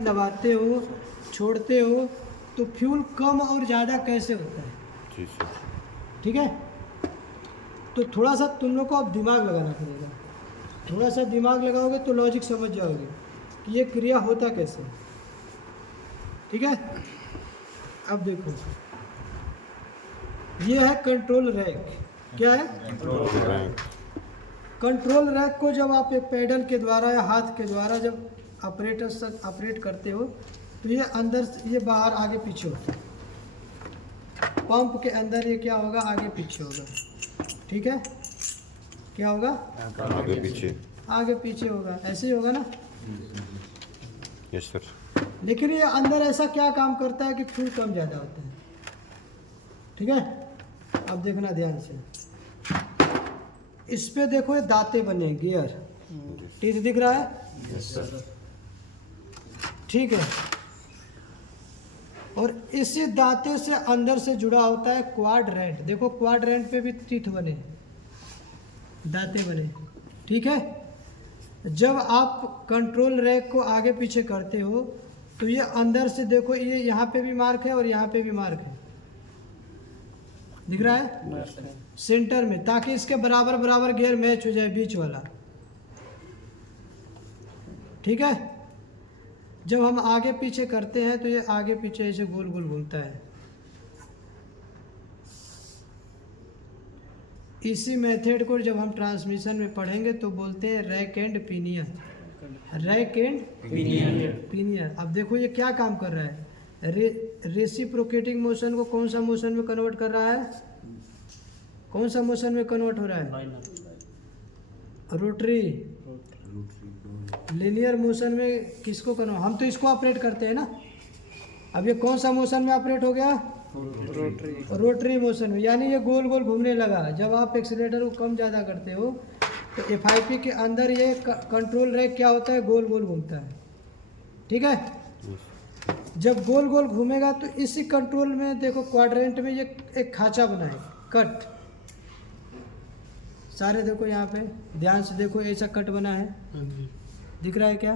दबाते हो, छोड़ते हो तो फ्यूल कम और ज़्यादा कैसे होता है? जी सर। ठीक है, तो थोड़ा सा तुम लोग को अब दिमाग लगाना पड़ेगा। थोड़ा सा दिमाग लगाओगे तो लॉजिक समझ जाओगे कि ये क्रिया होता कैसे। ठीक है, अब देखो, ये है कंट्रोल रैक। क्या है? कंट्रोल रैक को जब आप एक पैडल के द्वारा या हाथ के द्वारा जब ऑपरेट करते हो तो ये अंदर से ये बाहर आगे पीछे होता है। पंप के अंदर ये क्या होगा? आगे पीछे होगा। ठीक है, क्या होगा? आगे पीछे। आगे पीछे होगा, ऐसे ही होगा ना? Yes sir. लेकिन ये अंदर ऐसा क्या काम करता है कि फ्यूल कम ज़्यादा होता है। ठीक है, अब देखना ध्यान से, इस पे देखो ये दांते बने, गियर टीथ दिख रहा है? Yes sir. ठीक है, और इसी दांते से अंदर से जुड़ा होता है क्वाड्रेंट। देखो क्वाड्रेंट पे भी टीथ बने, दांते बने। ठीक है, जब आप कंट्रोल रैक को आगे पीछे करते हो तो ये अंदर से देखो, ये यहाँ पे भी मार्क है और यहाँ पे भी मार्क है, दिख रहा है? सेंटर में, ताकि इसके बराबर बराबर गियर मैच हो जाए, बीच वाला। ठीक है, जब हम आगे पीछे करते हैं तो ये आगे पीछे ऐसे गोल गोल घूमता है। इसी मेथड को जब हम ट्रांसमिशन में पढ़ेंगे तो बोलते हैं rack and pinion. Rack and pinion. अब देखो ये क्या काम कर रहा है? रेसिप्रोकेटिंग मोशन को कौन सा मोशन में कन्वर्ट कर रहा है? कौन सा मोशन में कन्वर्ट हो रहा है? रोटरी। लीनियर मोशन में किसको कन्वर्ट? हम तो इसको ऑपरेट करते हैं ना। अब ये कौन सा मोशन में ऑपरेट हो गया? रोटरी मोशन में, यानी ये गोल गोल घूमने लगा। जब आप एक्सीलरेटर को कम ज़्यादा करते हो तो FIP के अंदर ये कंट्रोल रैक क्या होता है? गोल गोल घूमता है। ठीक है, जब गोल गोल घूमेगा तो इसी कंट्रोल में देखो क्वाड्रेंट में ये एक खांचा बना है, कट। सारे देखो यहाँ पे ध्यान से देखो, ऐसा कट बना है, दिख रहा है क्या?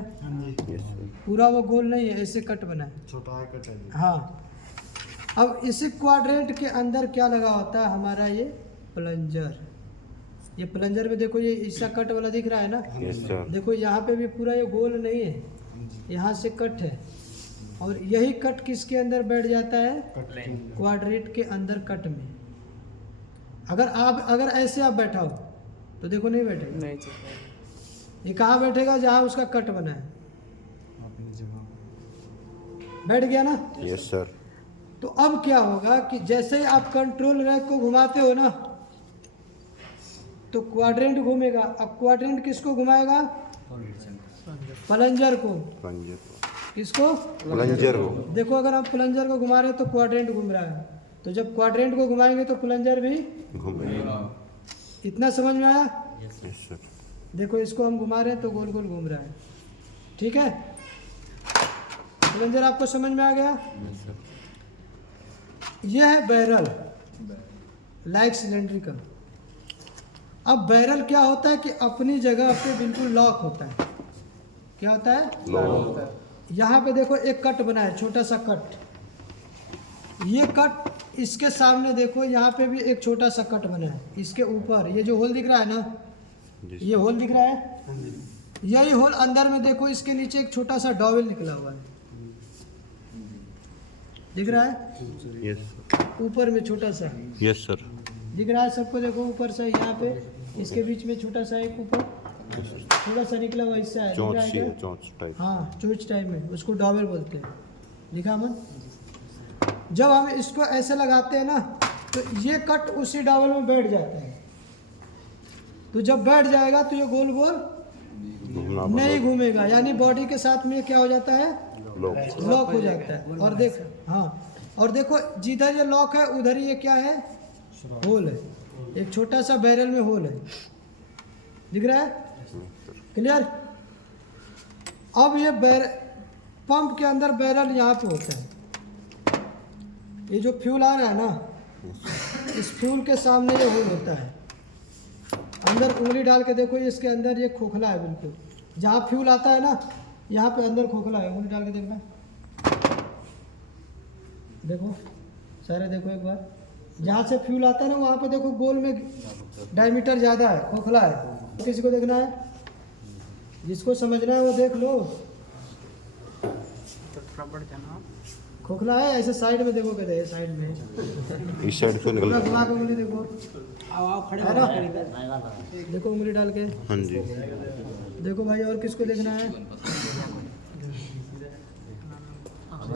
Yes sir. पूरा वो गोल नहीं है, ऐसे कट बना है, छोटा है कट है। हाँ। अब इसी क्वाड्रेंट के अंदर क्या लगा होता है? हमारा ये प्लंजर। ये प्लंजर में देखो ये ऐसा कट वाला दिख रहा है ना? Yes sir. देखो यहाँ पे भी पूरा ये गोल नहीं है, यहाँ से कट है, और यही कट किसके अंदर बैठ जाता है? क्वाड्रेंट के अंदर कट में। अगर ऐसे आप बैठाओ तो देखो नहीं बैठेगा, नहीं चल ये कहाँ बैठेगा? जहाँ उसका कट बना है, अपनी जगह बैठ गया ना? Yes sir. तो अब क्या होगा कि जैसे ही आप कंट्रोल रैक को घुमाते हो ना तो क्वाड्रेंट घूमेगा। अब क्वाड्रेंट किसको घुमाएगा? प्लंजर को। प्लंजर। किसको? प्लंजर हो। देखो अगर आप प्लंजर को घुमा रहे हो तो क्वाड्रेंट घूम रहा है, तो जब क्वाड्रेंट को घुमाएंगे तो प्लंजर भी। घूमेगा। इतना समझ में आया? Yes sir. देखो इसको हम घुमा रहे हैं तो गोल गोल घूम रहा है। ठीक है, प्लंजर आपको समझ में आ गया? यह है बैरल, लाइक सिलेंड्रिकल। अब बैरल क्या होता है कि अपनी जगह पे बिल्कुल लॉक होता है। क्या होता है? यहाँ पे देखो एक कट बना है, छोटा सा कट। ये कट, इसके सामने देखो यहाँ पे भी एक छोटा सा कट बना है। इसके ऊपर ये जो होल दिख रहा है ना, ये होल दिख रहा है, यही होल अंदर में देखो, इसके नीचे एक छोटा सा डॉवेल निकला हुआ है, दिख रहा है? यस ऊपर में छोटा सा यस सर। दिख रहा है सबको? देखो ऊपर से यहाँ पे इसके बीच में छोटा सा एक ऊपर थोड़ा सा निकला हुआ हिस्सा है, दिख चोंच रहा है सी है, क्या? चोंच टाइप। हाँ, चोंच टाइप में, उसको डॉवेल बोलते हैं। दिखा मन? जब हम इसको ऐसे लगाते हैं ना तो ये कट उसी डॉवेल में बैठ जाता है। तो जब बैठ जाएगा तो ये गोल गोल घूमना नहीं घूमेगा, यानी बॉडी के साथ में क्या हो जाता है? लॉक हो जाता है। और देख, हाँ, और देखो जिधर ये लॉक है उधर ही ये क्या है? होल है, एक छोटा सा बैरल में होल है, दिख रहा है? क्लियर? अब ये पंप के अंदर बैरल यहाँ पे होता है। ये जो फ्यूल आ रहा है ना, इस फ्यूल के सामने ये होल होता है। अंदर उंगली डाल के देखो, इसके अंदर ये खोखला है बिल्कुल, जहाँ फ्यूल आता है ना यहाँ पे अंदर खोखला है, उंगली डाल के देखना, देखो सारे देखो एक बार, जहाँ से फ्यूल आता है ना वहाँ पे देखो गोल में डायमीटर ज़्यादा है, खोखला है। किसी को देखना है, जिसको समझना है वो देख लो। खोखला है, ऐसे साइड में देखो, कहते हैं साइड में, इस साइड से निकल। घुमा के उंगली देखो, है ना, देखो उंगली डाल के, हाँ जी। देखो भाई। और किसको देखना है,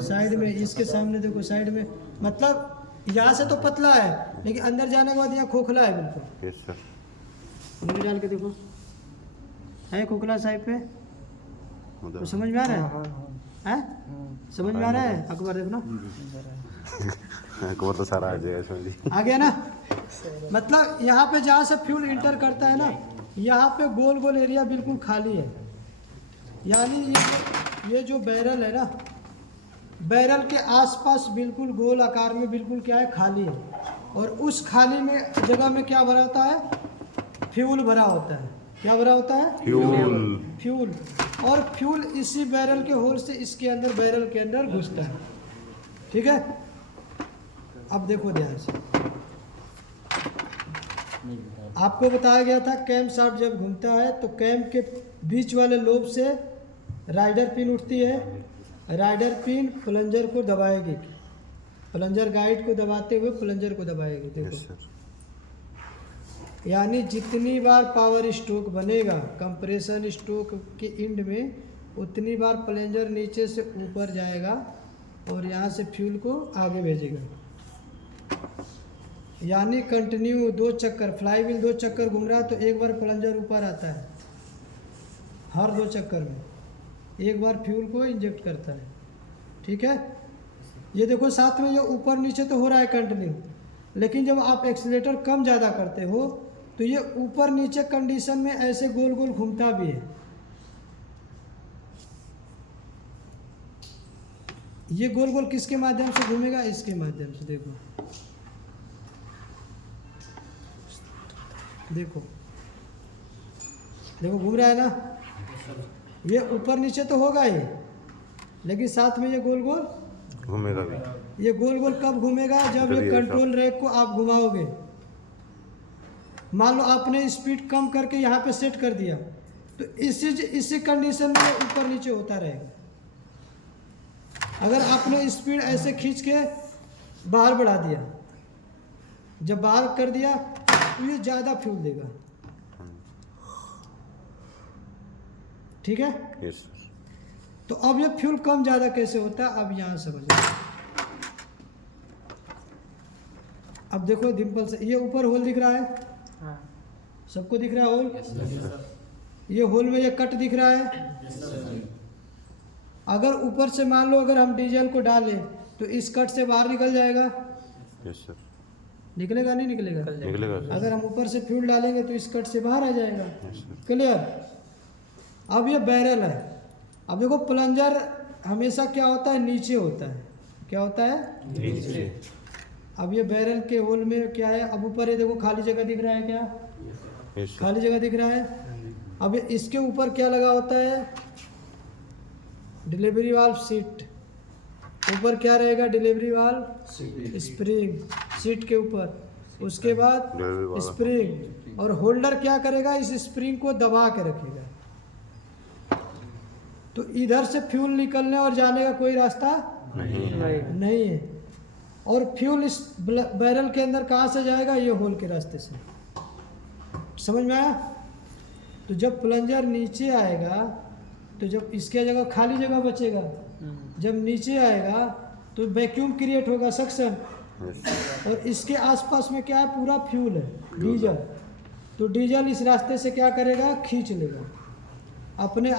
साइड में, इसके सामने देखो, साइड में, मतलब यहाँ से तो पतला है लेकिन अंदर जाने के बाद यहाँ खोखला है बिल्कुल। Yes sir. उंगली डाल के देखो, है खोखला साइड पे, उधर। तो समझ में आ रहा है, समझ में आ रहा है। अकबर देखना, अकबर तो सारा आ जाएगा इसमें जी। आ गया ना। मतलब यहाँ पे जहाँ से फ्यूल इंटर करता है ना, यहाँ पे गोल गोल एरिया बिल्कुल खाली है, यानी ये जो बैरल है ना, बैरल के आसपास बिल्कुल गोल आकार में बिल्कुल क्या है, खाली है। और उस खाली में जगह में क्या भरा होता है, फ्यूल भरा होता है। क्या भरा होता है, फ्यूल। और फ्यूल इसी बैरल के होल से इसके अंदर, बैरल के अंदर घुसता है। ठीक है, अब देखो ध्यान से, आपको बताया गया था कैम शाफ्ट जब घूमता है तो कैम के बीच वाले लोब से राइडर पिन उठती है, राइडर पिन प्लंजर को दबाएगी, प्लंजर गाइड को दबाते हुए प्लंजर को दबाएगी। देखो, यस सर। यानी जितनी बार पावर स्ट्रोक बनेगा कंप्रेशन स्ट्रोक के एंड में, उतनी बार प्लंजर नीचे से ऊपर जाएगा और यहाँ से फ्यूल को आगे भेजेगा। यानी कंटिन्यू 2 चक्कर, फ्लाईव्हील 2 चक्कर घूम रहा है तो एक बार प्लंजर ऊपर आता है, हर 2 चक्कर में एक बार फ्यूल को इंजेक्ट करता है। ठीक है, ये देखो साथ में ये ऊपर नीचे तो हो रहा है कंटिन्यू, लेकिन जब आप एक्सीलेटर कम ज़्यादा करते हो तो ये ऊपर नीचे कंडीशन में ऐसे गोल गोल घूमता भी है। ये गोल गोल किसके माध्यम से घूमेगा, इसके माध्यम से। देखो देखो देखो घूम रहा है ना, ये ऊपर नीचे तो होगा ही, लेकिन साथ में ये गोल गोल घूमेगा भी। ये गोल गोल कब घूमेगा, जब ये कंट्रोल रैक को आप घुमाओगे। मान लो आपने स्पीड कम करके यहाँ पे सेट कर दिया तो इसी कंडीशन में ऊपर नीचे होता रहेगा। अगर आपने स्पीड ऐसे खींच के बाहर बढ़ा दिया, जब बाहर कर दिया तो ये ज़्यादा फ्यूल देगा। ठीक है, यस सर। तो अब ये फ्यूल कम ज़्यादा कैसे होता है, अब यहाँ समझो। अब देखो डिम्पल से, ये ऊपर होल दिख रहा है, सबको दिख रहा है होल, ये होल में ये कट दिख रहा है। अगर ऊपर से मान लो अगर हम डीजल को डालें तो इस कट से बाहर निकल जाएगा। Yes sir. निकलेगा नहीं निकलेगा, निकलेगा सर। अगर हम ऊपर से फ्यूल डालेंगे तो इस कट से बाहर आ जाएगा। Yes sir. क्लियर। अब ये बैरल है, अब देखो प्लंजर हमेशा क्या होता है, नीचे होता है। क्या होता है, नीचे। अब ये बैरल के होल में क्या है, अब ऊपर ये देखो खाली जगह दिख रहा है, क्या यस सर। खाली जगह दिख रहा है। अब इसके ऊपर क्या लगा होता है, डिलीवरी वाल्व सीट। ऊपर क्या रहेगा, डिलीवरी वाल्व स्प्रिंग सीट के ऊपर, उसके बाद डिलीवरी वाल्व। स्प्रिंग, और होल्डर क्या करेगा, इस स्प्रिंग को दबा के रखेगा। तो इधर से फ्यूल निकलने और जाने का कोई रास्ता नहीं है। और फ्यूल इस बैरल के अंदर कहाँ से जाएगा, ये होल के रास्ते से। समझ में आया। तो जब प्लंजर नीचे आएगा तो जब इसके जगह खाली जगह बचेगा, जब नीचे आएगा तो वैक्यूम क्रिएट होगा, सक्शन, और इसके आसपास में क्या है, पूरा फ्यूल है, डीजल। तो डीजल इस रास्ते से क्या करेगा, खींच लेगा अपने